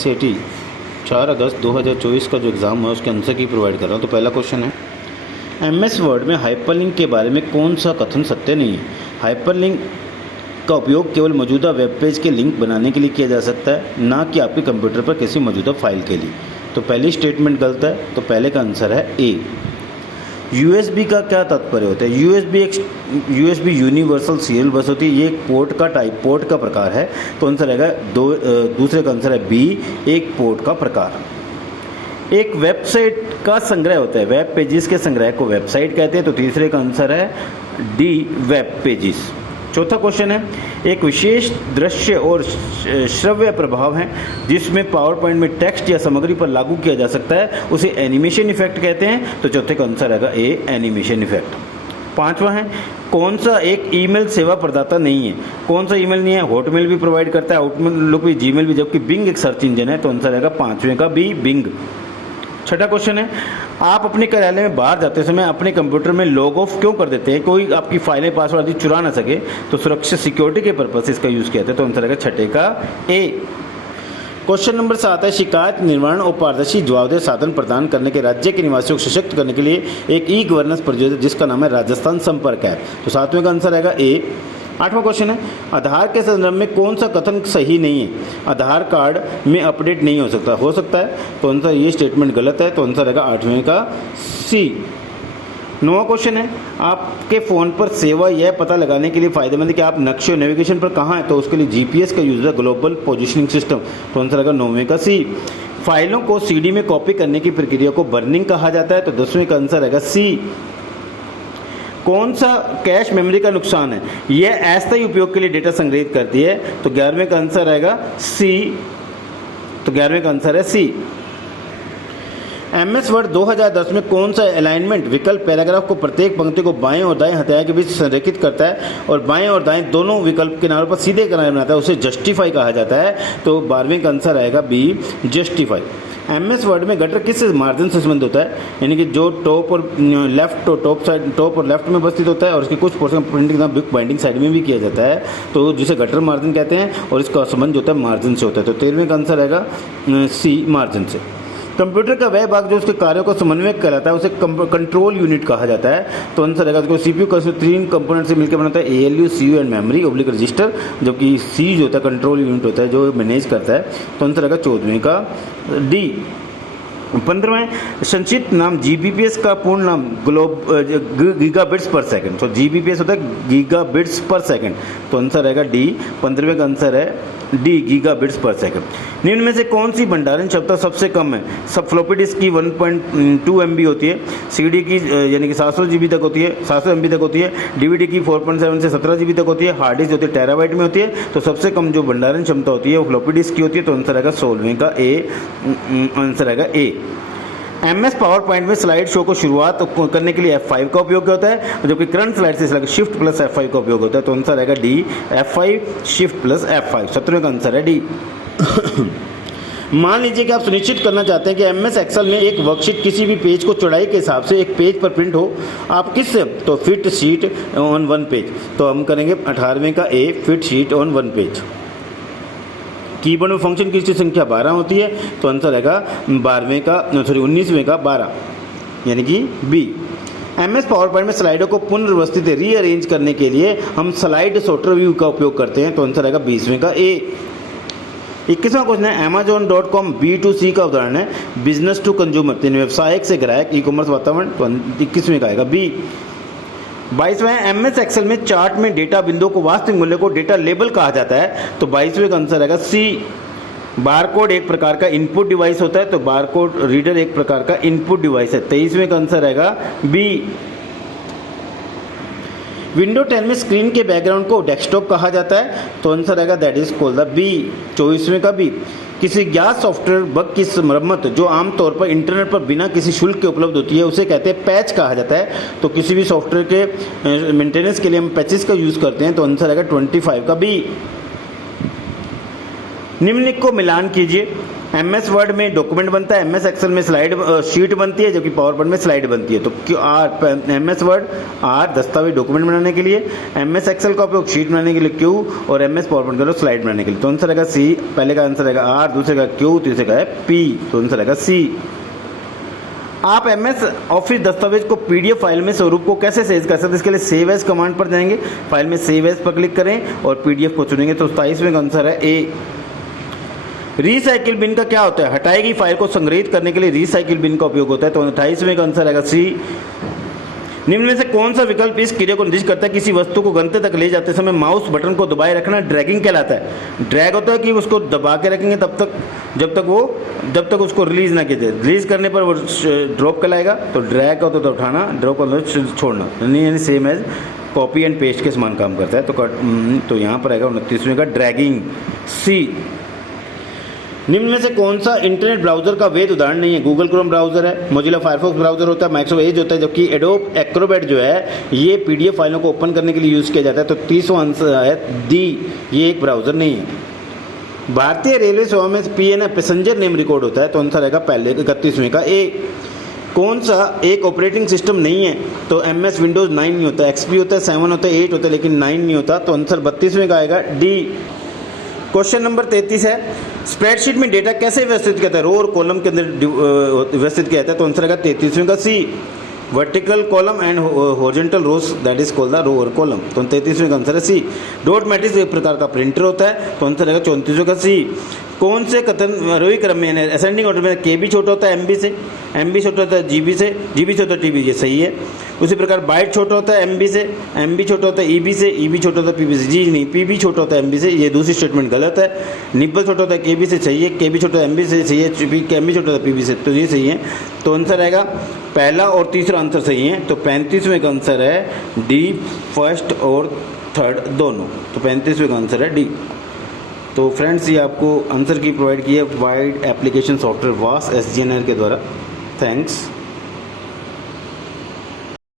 SAT 4 अगस्त 2024 का जो exam है उसके आंसर की प्रोवाइड कर रहा हूँ। तो पहला क्वेश्चन है, MS वर्ड में हाइपरलिंक के बारे में कौन सा कथन सत्य नहीं है? हाइपरलिंक का उपयोग केवल मौजूदा वेब पेज के लिंक बनाने के लिए किया जा सकता है, ना कि आपके कंप्यूटर पर किसी मौजूदा फाइल के लिए। तो पहली स्टेटमेंट गलत है, तो पहले का आंसर है ए। USB का क्या तात्पर्य होता है? USB यूनिवर्सल सीरियल बस होती है। ये एक पोर्ट का प्रकार है, तो आंसर रहेगा दूसरे का आंसर है बी, एक पोर्ट का प्रकार। एक वेबसाइट का संग्रह होता है, वेब पेजेस के संग्रह को वेबसाइट कहते हैं, तो तीसरे का आंसर है डी, वेब पेजेस। चौथा क्वेश्चन है, एक विशेष दृश्य और श्रव्य प्रभाव है जिसमें पावर पॉइंट में टेक्स्ट या सामग्री पर लागू किया जा सकता है, उसे एनिमेशन इफेक्ट कहते हैं, तो चौथे का आंसर आएगा ए, एनिमेशन इफेक्ट। पांचवा है, कौन सा एक ईमेल सेवा प्रदाता नहीं है? कौन सा ईमेल नहीं है? हॉटमेल भी प्रोवाइड करता है, आउटलुक भी, जीमेल भी, जबकि बिंग एक सर्च इंजन है, तो आंसर आएगा पांचवें का बी, बिंग। छठा क्वेश्चन है, आप अपने कार्यालय में बाहर जाते समय अपने कंप्यूटर में लॉग ऑफ क्यों कर देते हैं? कोई आपकी फाइलें, पासवर्ड आदि चुरा ना सके, तो सुरक्षा सिक्योरिटी के पर्पज से इसका यूज़ किया जाता है, तो आंसर आएगा छठे का ए। क्वेश्चन नंबर 7 है, शिकायत निवारण और पारदर्शी जवाबदेह साधन प्रदान करने के राज्य के निवासियों को सशक्त करने के लिए एक ई गवर्नेंस परियोजना जिसका नाम है राजस्थान संपर्क ऐप, तो सातवें का आंसर आएगा ए। आठवां क्वेश्चन है, आधार के संदर्भ में कौन सा कथन सही नहीं है? आधार कार्ड में अपडेट नहीं हो सकता है, तो आंसर ये स्टेटमेंट गलत है, तो आंसर आएगा आठवें का सी। नौवां क्वेश्चन है, आपके फ़ोन पर सेवा यह पता लगाने के लिए फ़ायदेमंद है कि आप नक्शे और नेविगेशन पर कहाँ हैं, तो उसके लिए GPS का यूज़ है, ग्लोबल पोजिशनिंग सिस्टम, तो आंसर आएगा नौवें का सी। फाइलों को CD में कॉपी करने की प्रक्रिया को बर्निंग कहा जाता है, तो 10वें का आंसर आएगा सी। कौन सा कैश मेमोरी का नुकसान है? यह अस्थायी उपयोग के लिए डेटा संग्रहित करती है, तो 11वें का आंसर आएगा सी, तो 11वें का आंसर है सी। MS वर्ड 2010 में कौन सा अलाइनमेंट विकल्प पैराग्राफ को प्रत्येक पंक्ति को बाएं और दाएं हथियार के बीच संरेखित करता है और बाएं और दाएं दोनों विकल्प किनारों पर सीधे किनारे बनाता है, उसे जस्टिफाई कहा जाता है, तो 12वें का आंसर आएगा बी, जस्टिफाई। MS वर्ड में गटर किस मार्जिन से संबंध होता है? यानी कि जो टॉप और टॉप और लेफ्ट में उपस्थित होता है और उसके कुछ portion printing book binding side में भी किया जाता है, तो जिसे गटर मार्जिन कहते हैं, और इसका संबंध होता है मार्जिन से होता है, तो 13वें का आंसर आएगा सी, मार्जिन से। कंप्यूटर का वह भाग जो उसके कार्यों को समन्वय कराता है उसे कंट्रोल यूनिट कहा जाता है, तो आंसर आएगा उसको CPU का 3 कंपोनेंट से मिलकर बनाता है, ALU, CU and memory oblique register, जबकि C जो होता है कंट्रोल यूनिट होता है जो मैनेज करता है, तो आंसर आएगा 14वें का डी। 15वें, संक्षिप्त नाम GBPS का पूर्ण नाम गीगाबिट्स पर सेकंड, तो GBPS होता है गीगाबिट्स पर सेकंड, तो आंसर आएगा डी, 15वें का आंसर है डी, गीगाबिट्स पर सेकंड। निम्न में से कौन सी भंडारण क्षमता सबसे कम है? सब फ्लॉपी डिस्क की 1.2 MB होती है, CD की यानी कि 700 GB तक होती है, 700 MB तक होती है, DVD की 4.7 से 17 GB तक होती है, हार्ड डिस्क होती है टेराबाइट में होती है, तो सबसे कम जो भंडारण क्षमता होती है वो फ्लॉपी डिस्क की होती है, तो आंसर आएगा 16वें का ए, आंसर आएगा ए। MS पावर पॉइंट में स्लाइड शो को शुरुआत करने के लिए F5 का उपयोग होता है, जबकि करंट स्लाइड से शिफ्ट प्लस F5 का उपयोग होता है, तो आंसर आएगा D, F5 shift plus F5, 17वें का आंसर है डी। मान लीजिए कि आप सुनिश्चित करना चाहते हैं कि MS एक्सेल में एक वर्कशीट किसी भी पेज को चौड़ाई के हिसाब से एक पेज पर प्रिंट हो, आप किस, तो fit sheet on one page, तो हम करेंगे 18वें का A, fit sheet on one page. Keyboard में फंक्शन की संख्या 12 होती है, तो आंसर आएगा 19वें का 12, यानी कि बी। MS पावर पॉइंट में स्लाइडों को पुनर्व्यवस्थित रीअरेंज करने के लिए हम स्लाइड सॉर्टर व्यू का उपयोग करते हैं, तो आंसर आएगा 20वें का ए। 21वां क्वेश्चन है, Amazon.com B2C का उदाहरण है, बिजनेस टू कंज्यूमर, व्यवसायिक से ग्राहक, ई कॉमर्स वातावरण, तो 21वें का आएगा बी। 22वां MS एक्सेल में चार्ट में डेटा बिंदुओं को वास्तविक मूल्य को डेटा लेबल कहा जाता है, तो 22वें का आंसर आएगा सी। बारकोड एक प्रकार का इनपुट डिवाइस होता है, तो बारकोड रीडर एक प्रकार का इनपुट डिवाइस है, 23वें का आंसर आएगा बी। विंडो 10 में स्क्रीन के बैकग्राउंड को डेस्कटॉप कहा जाता है, तो आंसर आएगा that is called the B, 24वें का बी। किसी ज्ञात सॉफ्टवेयर बग की मरम्मत जो आमतौर पर इंटरनेट पर बिना किसी शुल्क के उपलब्ध होती है उसे कहते हैं पैच कहा जाता है, तो किसी भी सॉफ्टवेयर के मेंटेनेंस के लिए हम पैचेस का यूज़ करते हैं, तो आंसर आएगा 25 का बी। निम्नलिखित को मिलान कीजिए, MS वर्ड में डॉक्यूमेंट बनता है, MS एक्सेल में स्लाइड शीट बनती है, जो कि पावर पॉइंट में स्लाइड बनती है। तो MS वर्ड R दस्तावेज डॉक्यूमेंट बनाने के लिए, MS एक्सेल का उपयोग शीट बनाने के लिए Q, और MS पावर पॉइंट का स्लाइड बनाने के लिए। तो आंसर रहेगा C। पहले का आंसर रहेगा R, दूसरे का Q, तीसरे का है P। तो आंसर रहेगा C। आप MS ऑफिस दस्तावेज को PDF फाइल में स्वरूप को कैसे सेव कर सकते हैं? इसके लिए सेव एज कमांड पर जाएंगे, फाइल में सेव एज पर क्लिक करें और PDF को चुनेंगे। तो 27वें का आंसर है A। रिसाइकिल बिन का क्या होता है? हटाई गई फाइल को संग्रहित करने के लिए रिसाइकिल बिन का उपयोग होता है। तो 28वें का आंसर आएगा C। निम्न में से कौन सा विकल्प इस क्रिया को निर्दिष्ट करता है? किसी वस्तु को गंतव्य तक ले जाते समय माउस बटन को दबाए रखना ड्रैगिंग कहलाता है। ड्रैग होता है कि उसको दबा के रखेंगे तब तक जब तक उसको रिलीज ना कीजिए। रिलीज करने पर वो ड्रॉप कहलाएगा। तो ड्रैग होता तो उठाना, ड्रॉप होता छोड़ना, यानी same as copy and paste के समान काम करता है। तो यहाँ पर आएगा 29वें का ड्रैगिंग C। निम्न में से कौन सा इंटरनेट ब्राउजर का वैध उदाहरण नहीं है? गूगल क्रोम ब्राउजर है, मोजिला फायरफॉक्स ब्राउजर होता है, माइक्रोसॉफ्ट एज होता है, जबकि एडोब एक्रोबैट जो है ये PDF फाइलों को ओपन करने के लिए यूज़ किया जाता है। तो 30वां आंसर है D, ये एक ब्राउजर नहीं है। भारतीय रेलवे सेवा में PNR पैसेंजर नेम रिकॉर्ड होता है। तो आंसर आएगा पहले 31वें का A। कौन सा एक ऑपरेटिंग सिस्टम नहीं है? तो MS विंडोज़ 9 नहीं होता, XP होता है, 7 होता है, 8 होता है, लेकिन 9 नहीं होता। तो आंसर 32वें का आएगा D। क्वेश्चन नंबर 33 है, स्प्रेडशीट में डेटा कैसे व्यवस्थित किया जाता है? रो और कॉलम के अंदर व्यवस्थित किया जाता है। तो आंसर आएगा 33वें का C। Vertical column and horizontal rows, that is called the row और कॉलम। तो 33वें का आंसर है C। डॉट मैट्रिक्स एक प्रकार का प्रिंटर होता है। तो आंसर आएगा 34वें का C। कौन से कथन आरोही क्रम में असेंडिंग ऑर्डर में KB छोटा होता है MB से, MB छोटा होता है GB से, GB छोटा होता है TB, ये सही है। उसी प्रकार बाइट छोटा होता है MB से, MB छोटा होता है EB से, EB छोटा होता है PB से, जी नहीं, PB छोटा होता है MB से, ये दूसरी स्टेटमेंट गलत है। निब्बल छोटा होता है KB से, सही है। KB छोटा होता है MB से, सही है। MB छोटा होता है PB से, तो ये सही है। तो आंसर आएगा पहला और तीसरा आंसर सही है। तो 35वें का आंसर है D, फर्स्ट और थर्ड दोनों। तो 35वें का आंसर है D। तो फ्रेंड्स, ये आपको आंसर की प्रोवाइड की है वाइड एप्लीकेशन सॉफ्टवेयर वास SGNR के द्वारा। थैंक्स।